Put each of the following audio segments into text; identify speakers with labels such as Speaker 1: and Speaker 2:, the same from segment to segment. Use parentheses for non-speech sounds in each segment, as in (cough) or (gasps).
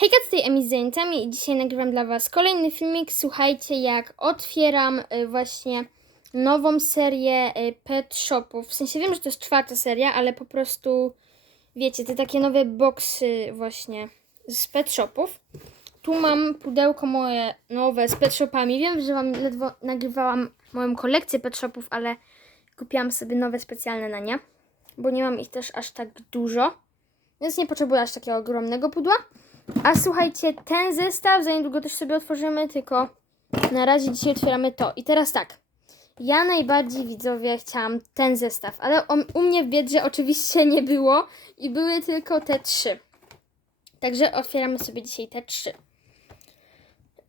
Speaker 1: Hejka, tej Emi z i dzisiaj nagrywam dla Was kolejny filmik. Słuchajcie, jak otwieram y, właśnie nową serię y, pet shopów. W sensie wiem, że to jest czwarta seria, ale po prostu wiecie, te takie nowe boxy właśnie z pet shopów. Tu mam pudełko moje nowe z pet shopami. Wiem, że Wam ledwo nagrywałam moją kolekcję pet shopów, ale kupiłam sobie nowe specjalne na nie, bo nie mam ich też aż tak dużo. Więc nie potrzebuję aż takiego ogromnego pudła. A słuchajcie, ten zestaw za niedługo też sobie otworzymy, tylko na razie dzisiaj otwieramy to. I teraz tak. Ja najbardziej widzowie chciałam ten zestaw, ale u mnie w biedrze oczywiście nie było i były tylko te trzy. Także otwieramy sobie dzisiaj te trzy.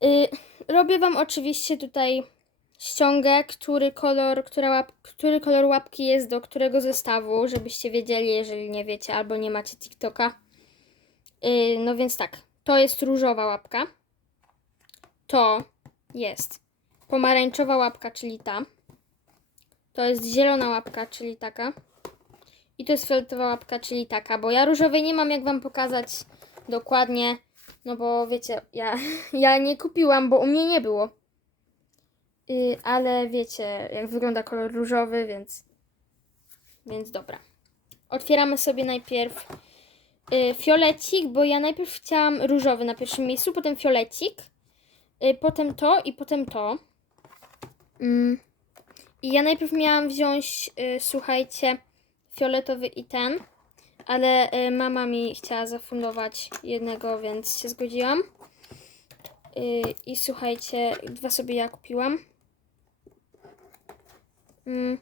Speaker 1: Y, robię Wam oczywiście tutaj ściągę, który kolor, która łap, który kolor łapki jest do którego zestawu, żebyście wiedzieli, jeżeli nie wiecie albo nie macie TikToka. Yy, no więc tak, to jest różowa łapka. To jest pomarańczowa łapka, czyli ta. To jest zielona łapka, czyli taka. I to jest fioletowa łapka, czyli taka, bo ja różowej nie mam jak wam pokazać dokładnie, no bo wiecie, ja, (laughs) ja nie kupiłam, bo u mnie nie było. Yy, ale wiecie, jak wygląda kolor różowy, więc więc dobra. Otwieramy sobie najpierw y, fiolecik, bo ja najpierw chciałam różowy na pierwszym miejscu, potem fiolecik, y, potem to i potem to. Mm. I ja najpierw miałam wziąć, y, słuchajcie, fioletowy i ten, ale mama mi chciała zafundować jednego, więc się zgodziłam. I słuchajcie, dwa sobie ja kupiłam. Mm.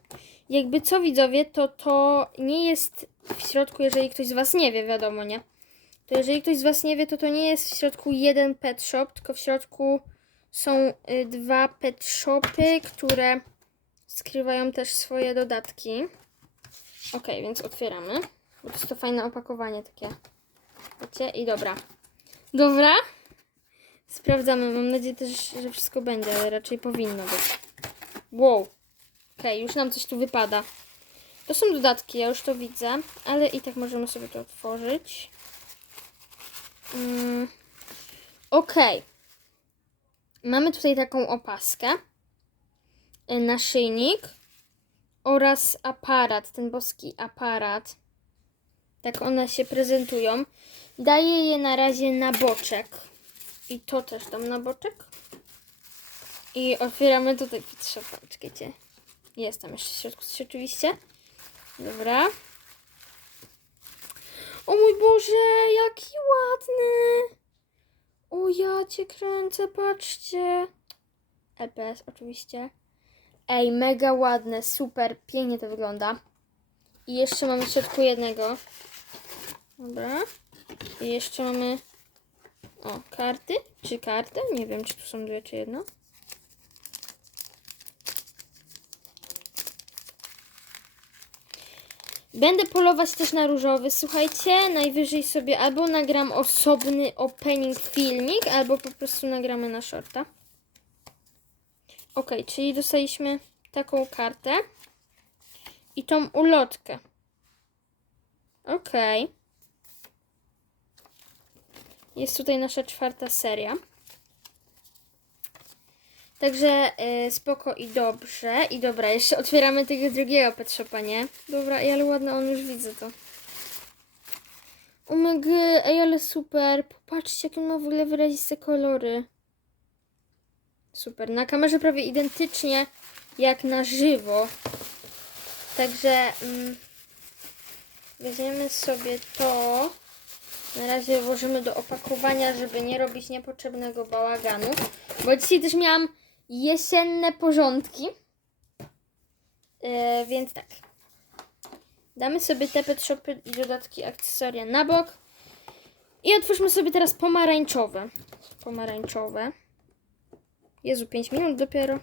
Speaker 1: Jakby co widzowie, to to nie jest w środku, jeżeli ktoś z Was nie wie, wiadomo, nie? To jeżeli ktoś z Was nie wie, to to nie jest w środku jeden pet shop, tylko w środku są y, dwa pet shopy, które skrywają też swoje dodatki. Ok, więc otwieramy. Bo to jest to fajne opakowanie takie. Wiecie? I dobra. Dobra. Sprawdzamy. Mam nadzieję też, że wszystko będzie, ale raczej powinno być. Wow. Okej, już nam coś tu wypada. To są dodatki, ja już to widzę, ale i tak możemy sobie to otworzyć. Mm. Okej. Mamy tutaj taką opaskę, y, naszyjnik oraz aparat, ten boski aparat. Tak one się prezentują. Daję je na razie na boczek. I to też dam na boczek. I otwieramy tutaj Petrzopa. Czekajcie. Jest tam jeszcze w środku oczywiście. Dobra. O mój Boże, jaki ładny! O ja cię kręcę, patrzcie. LPS oczywiście. Ej, mega ładne, super, pięknie to wygląda. I jeszcze mamy w środku jednego. Dobra. I jeszcze mamy... O, karty? Czy karty? Nie wiem, czy tu są dwie, czy jedna. Będę polować też na różowy. Słuchajcie, najwyżej sobie albo nagram osobny opening filmik, albo po prostu nagramy na shorta. Ok, czyli dostaliśmy taką kartę i tą ulotkę. Ok. Jest tutaj nasza czwarta seria. Także y, spoko i dobrze. I dobra, jeszcze otwieramy tego drugiego pet shopa, nie? Dobra, ej, ale on już widzę to. Omega, ej, ale super. Popatrzcie, jakie ma w ogóle wyraziste kolory. Super. Na kamerze prawie identycznie jak na żywo. Także mm, weźmiemy sobie to. Na razie włożymy do opakowania, żeby nie robić niepotrzebnego bałaganu. Bo dzisiaj też miałam jesienne porządki. Yy, więc tak. Damy sobie te pet shopy i dodatki akcesoria na bok. I otwórzmy sobie teraz pomarańczowe. Pomarańczowe. Jezu, 5 minut dopiero.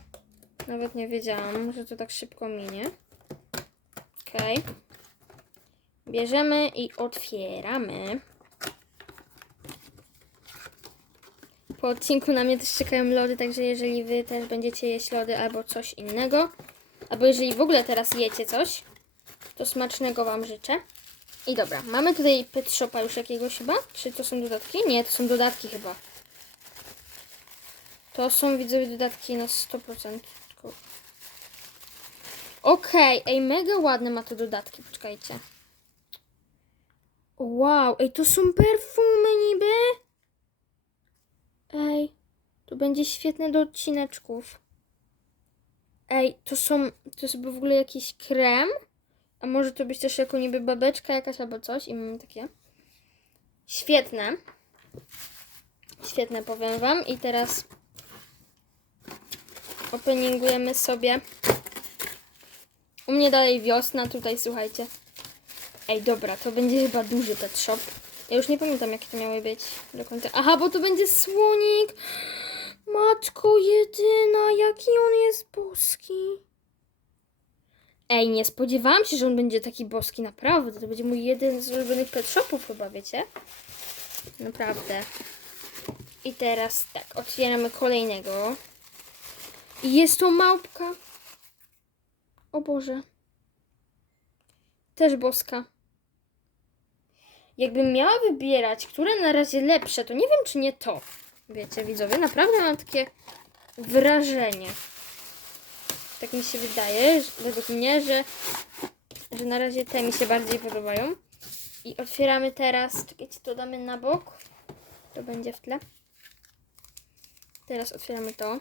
Speaker 1: Nawet nie wiedziałam, że to tak szybko minie. Okej. Bierzemy i otwieramy. Po odcinku na mnie też czekają lody, także jeżeli wy też będziecie jeść lody albo coś innego, albo jeżeli w ogóle teraz jecie coś, to smacznego wam życzę. I dobra, mamy tutaj pet shopa już jakiegoś chyba? Czy to są dodatki? Nie, to są dodatki chyba. To są widzowie dodatki na 100%. Tylko- Okej, ej, mega ładne ma te dodatki, poczekajcie. Wow, ej, to są perfumy niby? Ej, to będzie świetne do odcineczków. Ej, to są, to jest w ogóle jakiś krem? A może to być też jako niby babeczka jakaś albo coś i mamy takie. Świetne. Świetne powiem wam. I teraz openingujemy sobie. U mnie dalej wiosna, tutaj słuchajcie. Ej, dobra, to będzie chyba duży pet shop. Ja już nie pamiętam, jakie to miały być do końca. Aha, bo to będzie słonik. Matko jedyna, jaki on jest boski. Ej, nie spodziewałam się, że on będzie taki boski, naprawdę. To będzie mój jeden z ulubionych pet shopów chyba, wiecie? Naprawdę. I teraz tak, otwieramy kolejnego. I jest to małpka. O Boże. Też boska. Jakbym miała wybierać, które na razie lepsze, to nie wiem, czy nie to. Wiecie, widzowie, naprawdę mam takie wrażenie. Tak mi się wydaje, że, według mnie, że, że na razie te mi się bardziej podobają. I otwieramy teraz, czekajcie, to damy na bok. To będzie w tle. Teraz otwieramy to.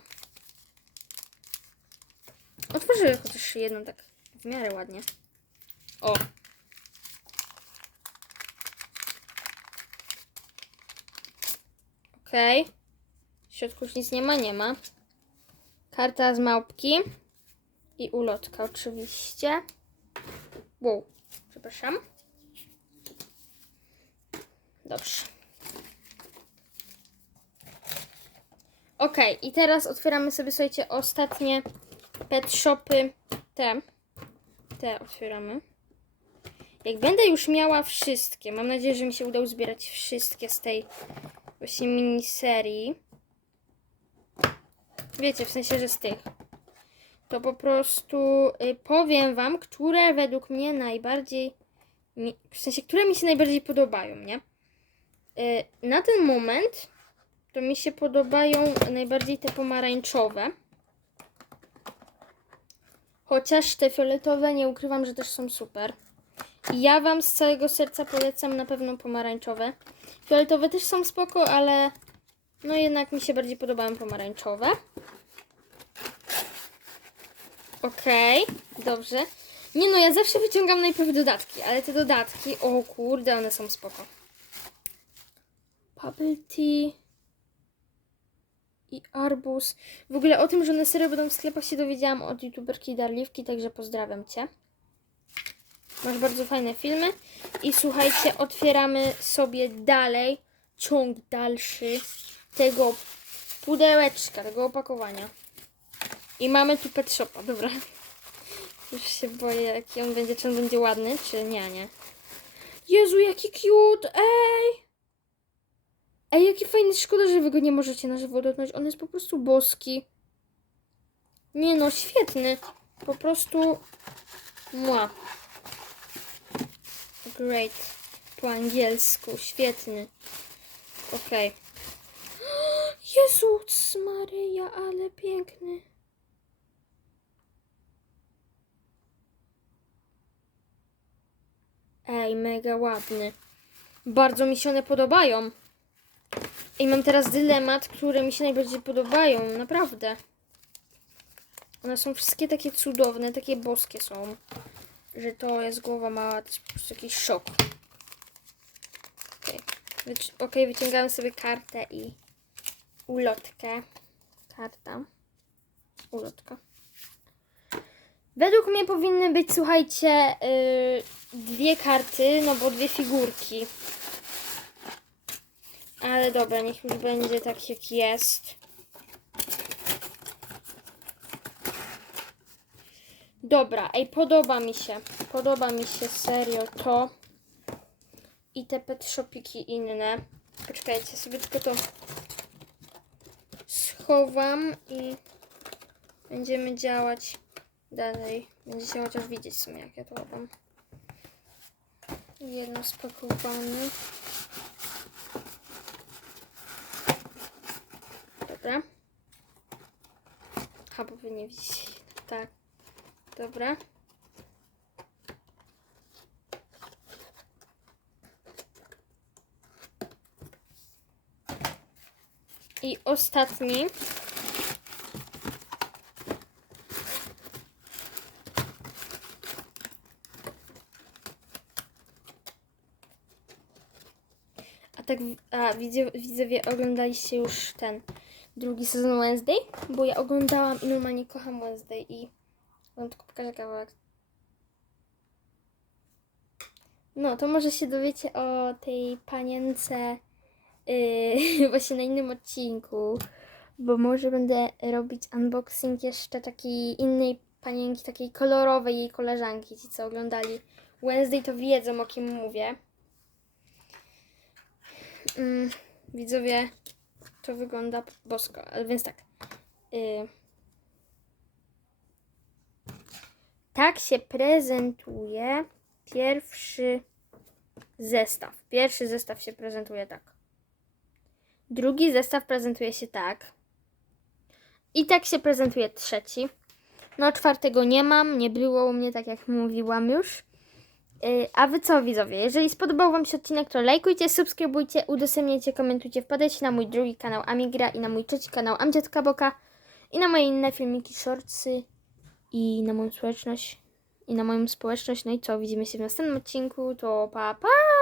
Speaker 1: Otworzę chociaż jedno tak w miarę ładnie. O. Okej. W środku już nic nie ma, nie ma. Karta z małpki. I ulotka oczywiście. Wow, przepraszam. Dobrze. Ok, i teraz otwieramy sobie, słuchajcie, ostatnie pet shopy. Te. Te otwieramy. Jak będę już miała wszystkie, mam nadzieję, że mi się uda uzbierać wszystkie z tej właśnie miniserii. Wiecie, w sensie, że z tych to po prostu y, powiem Wam, które według mnie najbardziej, w sensie, które mi się najbardziej podobają, nie? Y, na ten moment to mi się podobają najbardziej te pomarańczowe. Chociaż te fioletowe nie ukrywam, że też są super. Ja Wam z całego serca polecam na pewno pomarańczowe. Fioletowe też są spoko, ale no jednak mi się bardziej podobają pomarańczowe. Okej, dobrze. Nie no, ja zawsze wyciągam najpierw dodatki, ale te dodatki, o kurde, one są spoko. Bubble tea i arbuz. W ogóle o tym, że one serio będą w sklepach się dowiedziałam od youtuberki Darliwki, także pozdrawiam Cię. Masz bardzo fajne filmy. I słuchajcie, otwieramy sobie dalej ciąg dalszy tego pudełeczka, tego opakowania. I mamy tu pet shopa, dobra. (laughs) Już się boję, jaki on będzie, czy on będzie ładny, czy nie, nie. Jezu, jaki cute, ej! Ej, jaki fajny, szkoda, że wy go nie możecie na żywo dotknąć. On jest po prostu boski. Nie no, świetny. Po prostu... Mua. Great. Po angielsku, świetny. Okej. (gasps) Jezus Maryja, ale piękny. Ej, mega ładny. Bardzo mi się one podobają. I mam teraz dylemat, które mi się najbardziej podobają, naprawdę. One są wszystkie takie cudowne, takie boskie są. Że to jest głowa mała, to jest po prostu jakiś szok. Okej, Wyci- okej, wyciągamy sobie kartę i ulotkę. Karta. Ulotka. Według mnie powinny być, słuchajcie, yy, dwie karty, no bo dwie figurki. Ale dobra, niech już będzie tak jak jest. Dobra, ej, podoba mi się. Podoba mi się serio to. I te pet shopiki inne. Poczekajcie, sobie tylko to schowam i będziemy działać dalej. Będziecie chociaż widzieć w sumie, jak ja to łapam. Jedno spakowane. Dobra. A, bo wy nie widzicie. Tak. Dobra. I ostatni. A tak, a widzowie, oglądaliście już ten drugi sezon Wednesday? Bo ja oglądałam i normalnie kocham Wednesday i wam tylko pokażę kawałek. No, to może się dowiecie o tej panience yy, (laughs) właśnie na innym odcinku, bo może będę robić unboxing jeszcze takiej innej panienki, takiej kolorowej jej koleżanki. Ci, co oglądali Wednesday, to wiedzą, o kim mówię. Mm, widzowie, to wygląda bosko, ale więc tak. Y, tak się prezentuje pierwszy zestaw. Pierwszy zestaw się prezentuje tak. Drugi zestaw prezentuje się tak. I tak się prezentuje trzeci. No, czwartego nie mam, nie było u mnie, tak jak mówiłam już. Yy, A wy co widzowie? Jeżeli spodobał wam się odcinek, to lajkujcie, subskrybujcie, udostępniajcie, komentujcie, wpadajcie na mój drugi kanał Amigra i na mój trzeci kanał Amdziatka Boka i na moje inne filmiki, shortsy i na moją społeczność i na moją społeczność. No i co? Widzimy się w następnym odcinku. To pa pa!